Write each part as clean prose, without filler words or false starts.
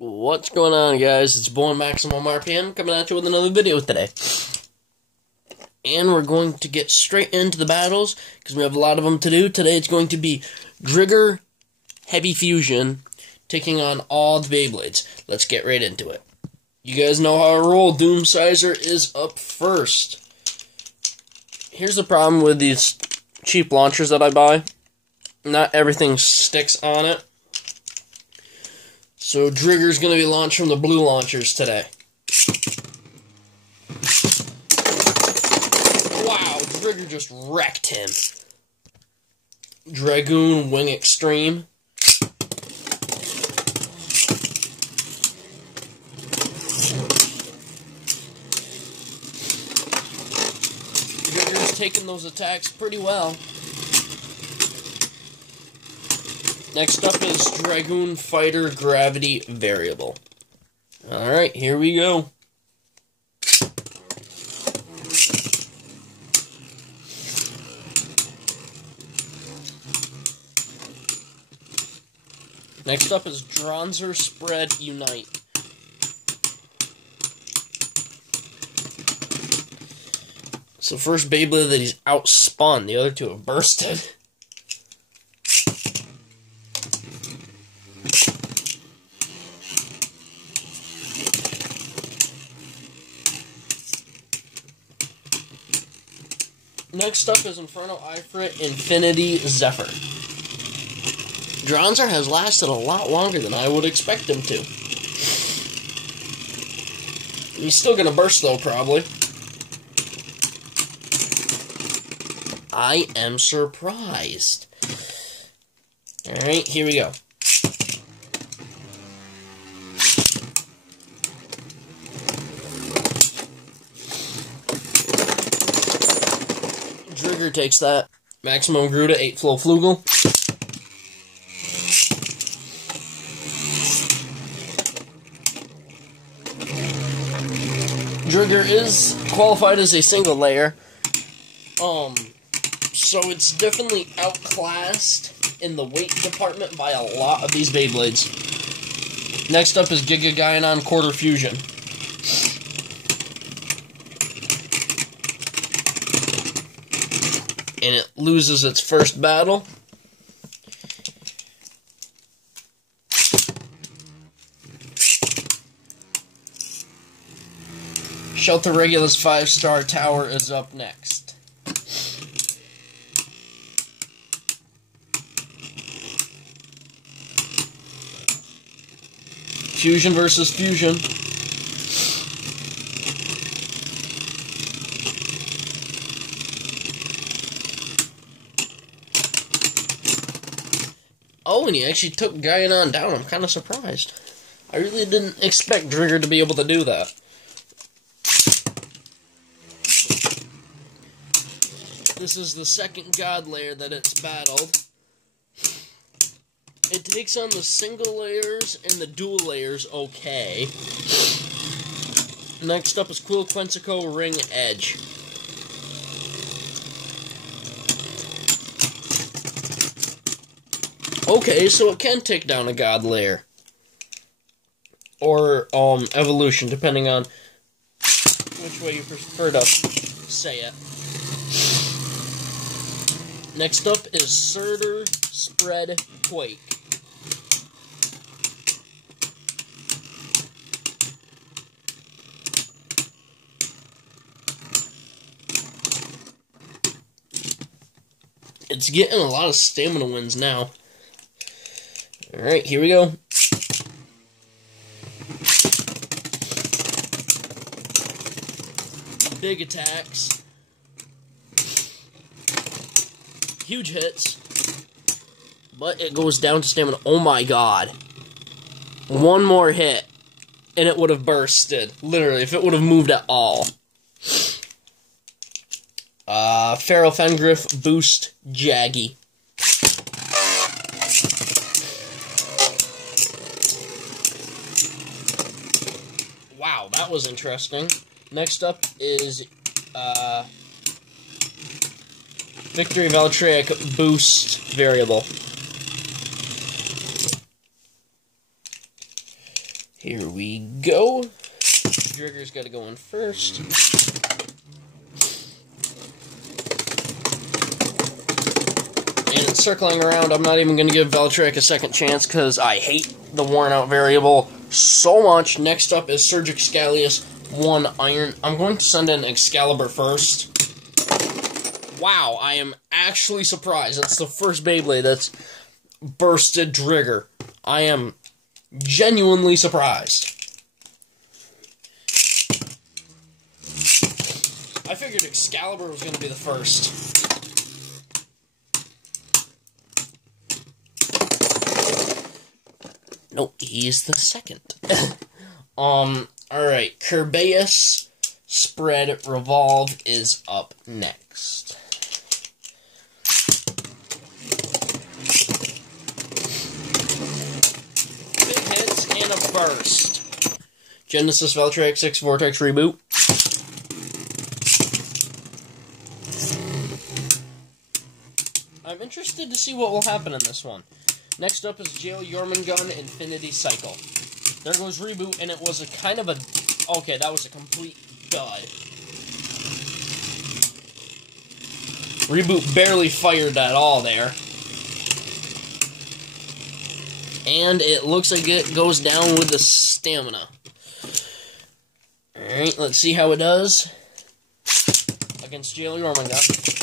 What's going on, guys? It's Boy Maximum RPM coming at you with another video today. And we're going to get straight into the battles, because we have a lot of them to do. Today it's going to be Drigger Heavy Fusion taking on all the Beyblades. Let's get right into it. You guys know how I roll. Doom Sizer is up first. Here's the problem with these cheap launchers that I buy. Not everything sticks on it. So Drigger's going to be launched from the blue launchers today. Wow, Drigger just wrecked him. Dragoon Wing Extreme. Drigger's taking those attacks pretty well. Next up is Dragoon Fighter Gravity Variable. Alright, here we go. Next up is Dronzer Spread Unite. So first Beyblade that he's outspun, the other two have bursted. Next up is Inferno Ifrit Infinity Zephyr. Dronzer has lasted a lot longer than I would expect him to. He's still gonna burst though, probably. I am surprised. Alright, here we go. Drigger takes that. Maximum Gruda, 8 Flow Flugel. Drigger is qualified as a single layer. So it's definitely outclassed in the weight department by a lot of these Beyblades. Next up is Giga Gaianon Quarter Fusion. And it loses its first battle. Shelter Regulus 5-star Tower is up next. Fusion versus Fusion. Oh, and he actually took Gaianon down. I'm kind of surprised. I really didn't expect Drigger to be able to do that. This is the second God layer that it's battled. It takes on the single layers and the dual layers okay. Next up is Quill Quensico Ring Edge. Okay, so it can take down a God layer. Or, evolution, depending on which way you prefer to say it. Next up is Surtur Spread Quake. It's getting a lot of stamina wins now. Alright, here we go. Big attacks. Huge hits. But it goes down to stamina. Oh my god. One more hit. And it would have bursted. Literally, if it would have moved at all. Feral Fengriff Boost Jaggy. Wow, that was interesting. Next up is Victory Valtryek Boost Variable. Here we go. Drigger's got to go in first. And circling around, I'm not even going to give Veltric a second chance because I hate the worn out variable so much. Next up is Surge Excalius 1 Iron. I'm going to send in Excalibur first. Wow, I am actually surprised. That's the first Beyblade that's bursted Drigger. I am genuinely surprised. I figured Excalibur was going to be the first. Nope, he's the second. Alright, Kerbeus Spread Revolve is up next. Big hits and a burst. Genesis Veltric 6 Vortex Reboot. I'm interested to see what will happen in this one. Next up is Jail Jormungand Infinity Cycle. There goes Reboot, and it was a kind of a... Okay, that was a complete dud. Reboot barely fired at all there. And it looks like it goes down with the stamina. Alright, let's see how it does against Jail Jormungand.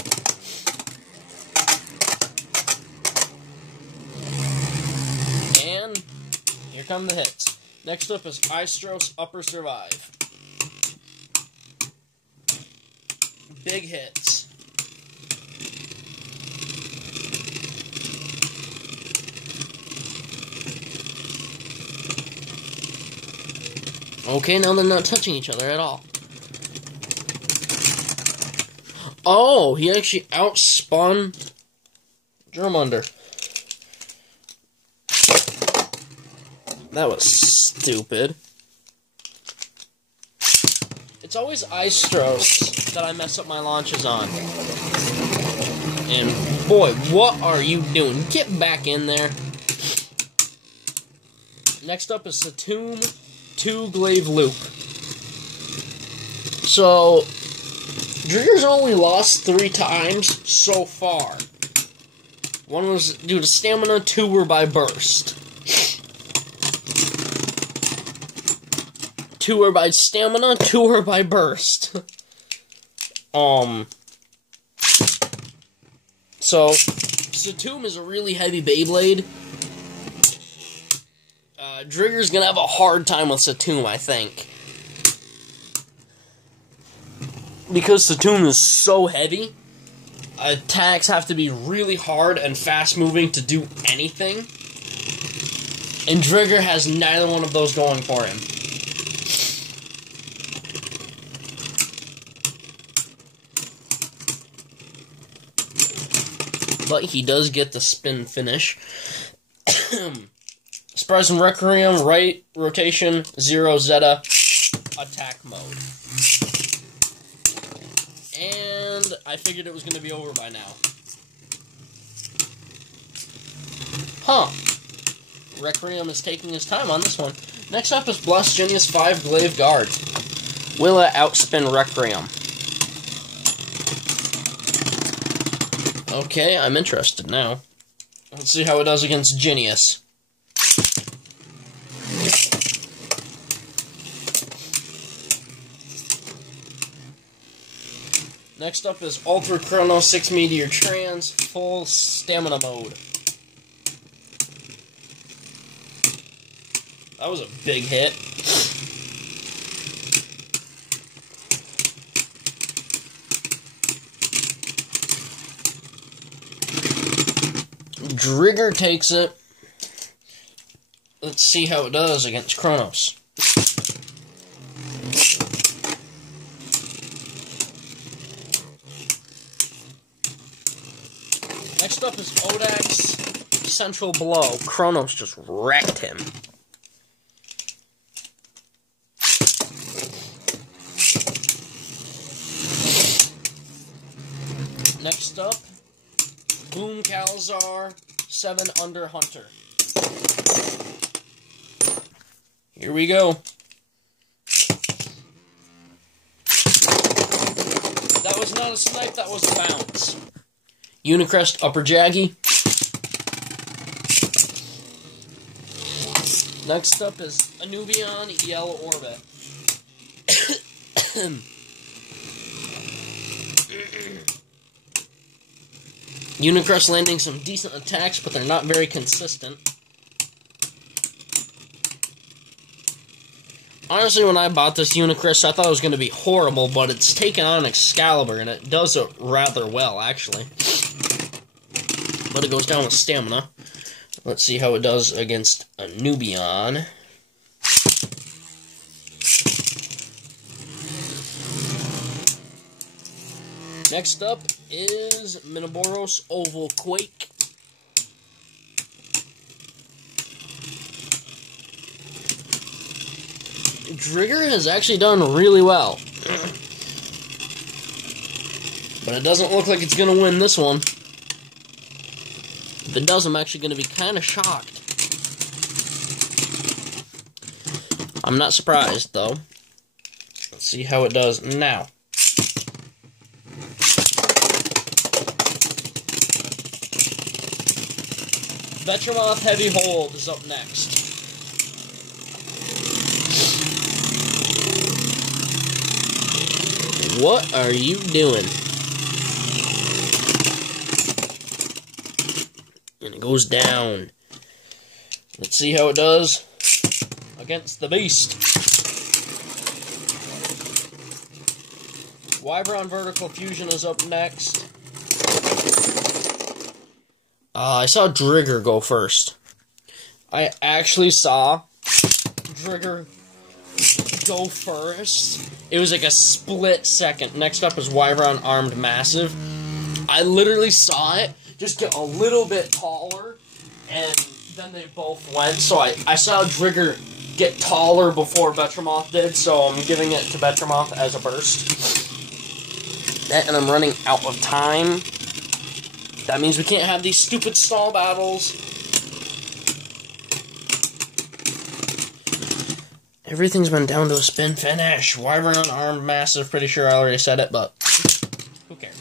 And here come the hits. Next up is Istros Upper Survive. Big hits. Okay, now they're not touching each other at all. Oh, he actually outspun Jormungand. That was stupid. It's always Istros that I mess up my launches on. And boy, what are you doing? Get back in there. Next up is Satum 2 Glaive Loop. So, Drigger's only lost 3 times so far. 1 was due to stamina, 2 were by burst. 2 were by stamina, 2 were by burst. So, Satum is a really heavy Beyblade. Drigger's gonna have a hard time with Satum, I think. Because Satum is so heavy, attacks have to be really hard and fast-moving to do anything. And Drigger has neither one of those going for him. But he does get the spin finish. Surprise and Requiem, right rotation, 0 Zeta, attack mode. And I figured it was going to be over by now. Huh. Requiem is taking his time on this one. Next up is Blast Genius 5 Glaive Guard. Will it outspin Requiem? Okay, I'm interested now. Let's see how it does against Genius. Next up is Ultra Chrono 6 Meteor Trans, full stamina mode. That was a big hit. Drigger takes it. Let's see how it does against Kronos. Next up is Odak's Central Blow. Kronos just wrecked him. Next up, Boom Calzar 7 Under Hunter. Here we go. That was not a snipe, that was a bounce. Unicrest Upper Jaggy. Next up is Anubion Yellow Orbit. Unicrest landing some decent attacks, but they're not very consistent. Honestly, when I bought this Unicrest, I thought it was going to be horrible, but it's taken on Excalibur, and it does it rather well, actually. But it goes down with Stamina. Let's see how it does against Anubion. Next up is Minoboros Oval Quake. Drigger has actually done really well. But it doesn't look like it's going to win this one. If it does, I'm actually going to be kind of shocked. I'm not surprised, though. Let's see how it does now. Vetromoth Heavy Hold is up next. What are you doing? And it goes down. Let's see how it does against the Beast. Wyvern Vertical Fusion is up next. I saw Drigger go first. I actually saw Drigger go first. It was like a split second. Next up is Wyvern Armed Massive. I literally saw it just get a little bit taller, and then they both went. So I saw Drigger get taller before Vetromoth did, so I'm giving it to Vetromoth as a burst. And I'm running out of time. That means we can't have these stupid stall battles. Everything's been down to a spin finish. Wyvern Armed Massive, pretty sure I already said it, but who cares?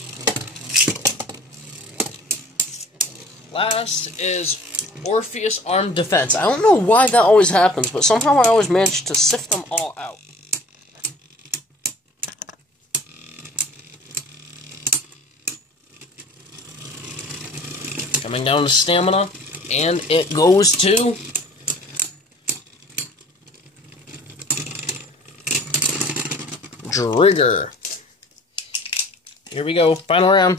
Last is Orpheus Armed Defense. I don't know why that always happens, but somehow I always manage to sift them all out. Coming down to Stamina, and it goes to Drigger. Here we go, final round.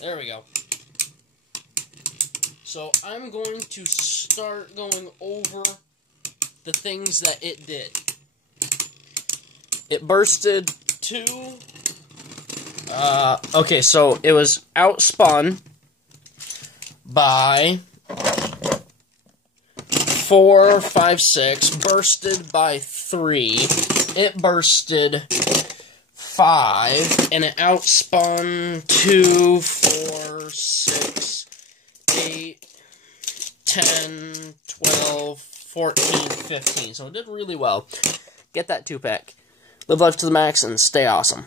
There we go. So I'm going to start going over the things that it did. It bursted to... okay, so it was outspun by 4, 5, 6, bursted by 3, it bursted 5, and it outspun 2, 4, 6, 8, 10, 12, 14, 15. So it did really well. Get that 2-pack. Live life to the max and stay awesome.